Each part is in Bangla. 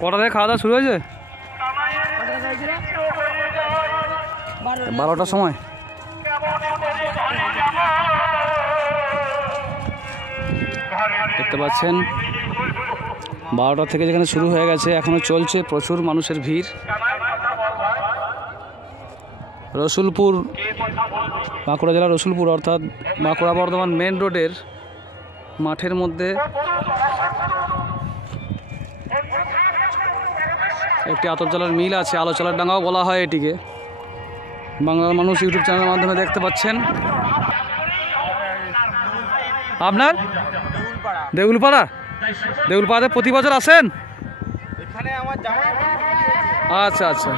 কটা থেকে খাওয়া দাওয়া শুরু হয়েছে? 12টার সময়। দেখতে পাচ্ছেন 12টা থেকে যেখানে শুরু হয়ে গেছে এখনো চলছে, প্রচুর মানুষের ভিড়। রসুলপুর, বাঁকুড়া জেলার রসুলপুর অর্থাৎ বাঁকুড়া বর্ধমান মেন রোডের মাঠের মধ্যে একটি আতরচালার মিল আছে, আলোচালার ডাঙ্গাও বলা হয় এটিকে। বাংলার মানুষ ইউটিউব চ্যানেলের মাধ্যমে দেখতে পাচ্ছেন। আপনার দেউলপাড়া, দেউলপাড়াতে প্রতি বছর আসেন? আচ্ছা আচ্ছা।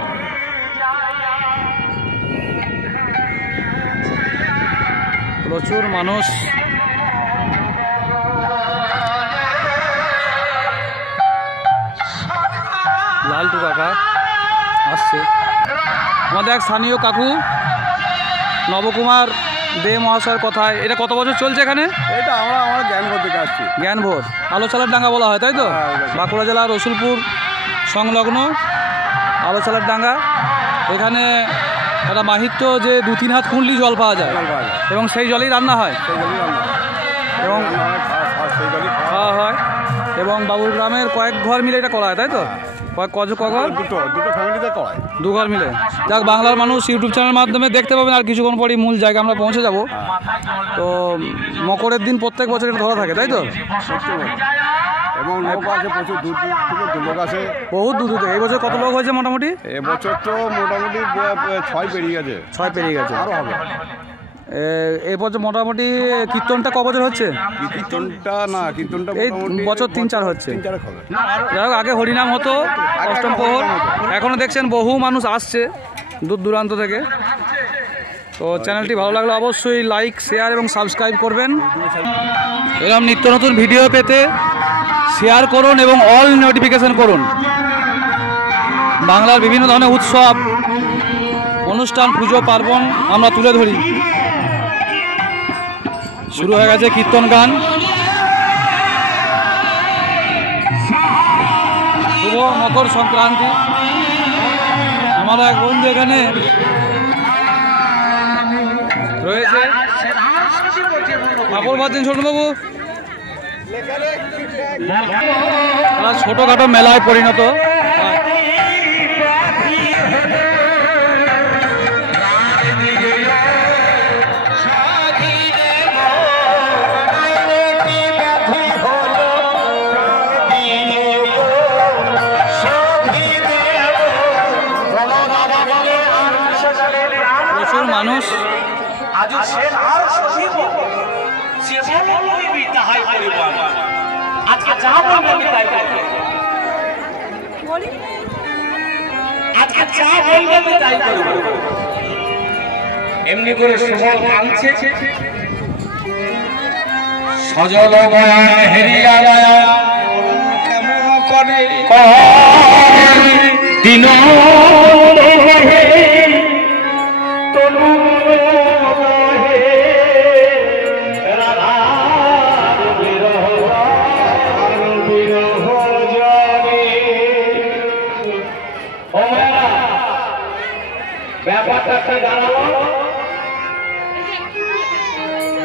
প্রচুর মানুষ। লালটু কাকা আসছে। আমাদের এক স্থানীয় কাকু নবকুমার দে মহাশয়ের কথায়, এটা কত বছর চলছে এখানে? এটা আমরা জ্ঞানভোর থেকে আসছি। জ্ঞানভোর আলোচালার ডাঙ্গা বলা হয়, তাই তো? বাঁকুড়া জেলার রসুলপুর সংলগ্ন আলোচালার ডাঙ্গা। এখানে একটা মাহিত্য যে 2-3 হাত কুঁড়লি জল পাওয়া যায় এবং সেই জলেই রান্না হয় এবং খাওয়া হয়। এবং বাবুর গ্রামের কয়েক ঘর মিলে এটা করা হয়, তাই তো? দুটো ফ্যামিলিতে করায়, 2 ঘর মিলে। যাক, বাংলার মানুষ ইউটিউব চ্যানেলের মাধ্যমে দেখতে পাবেন। আর কিছুক্ষণ পরই মূল জায়গা আমরা পৌঁছে যাব। তো মকরের দিন প্রত্যেক বছর এটা ধরা থাকে, তাই তো? এবং লোক আছে প্রচুর, দূর থেকে লোক আছে, বহুত দূর থেকে। এই বছর কত লোক হয়েছে মোটামুটি? এবছর তো মোটামুটি 6 পেরিয়ে গেছে। 6 পেরিয়ে গেছে, আরও হবে। এই বছর মোটামুটি কীর্তনটা ক বছর হচ্ছে? কীর্তনটা এই বছর 3-4 হচ্ছে। যাই হোক, আগে হরিনাম হতো অষ্টম প্রহর, এখনও দেখছেন বহু মানুষ আসছে দূর দূরান্ত থেকে। তো চ্যানেলটি ভালো লাগলে অবশ্যই লাইক, শেয়ার এবং সাবস্ক্রাইব করবেন। এরকম নিত্য নতুন ভিডিও পেতে শেয়ার করুন এবং অল নোটিফিকেশন করুন। বাংলার বিভিন্ন ধরনের উৎসব, অনুষ্ঠান, পুজো পার্বণ আমরা তুলে ধরি। শুরু হয়ে গেছে কীর্তন গান। শুভ মকর সংক্রান্তি। আমার এক বন্ধু এখানে রয়েছে। কাপড় বাঁধছেন ছোটবাবু? ছোটখাটো মেলায় পরিণত। প্রচুর মানুষ। এমনি করে সুবল কাঁদছে, সজল হেরিয়া কেমন করে দিন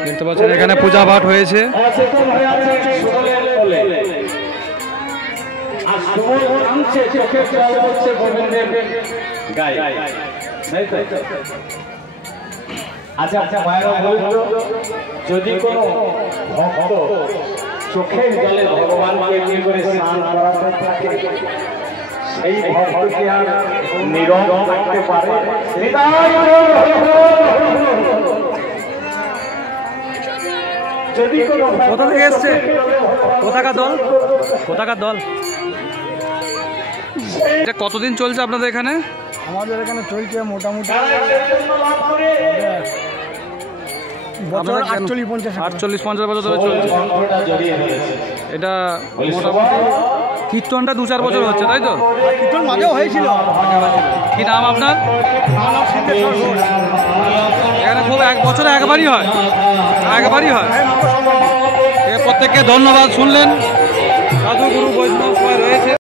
দেখতে পাচ্ছেন এখানে পূজা পাঠ হয়েছে। যদি কোনো ভক্ত চোখের জলে ভগবানকে এমনি করে স্নান করাতে থাকে, সেই ভক্তকে আর নীরব থাকতে পারে? কোথা থেকে এসছে? কোথাকার দল? কোথাকার দল? এটা কতদিন চলছে আপনাদের এখানে? আমাদের এখানে চলছে মোটামুটি 48-50 বছর ধরে চলছে। এটা মোটামুটি কীর্তনটা 2-4 বছর হচ্ছে, তাই তো? কীর্তন মাঝেও হয়েছিল। কি নাম আপনার? এখানে খুব 1 বছরে একবারই হয়, একবারই হয়। প্রত্যেককে ধন্যবাদ। শুনলেন সাধু গুরু বৈষ্ণব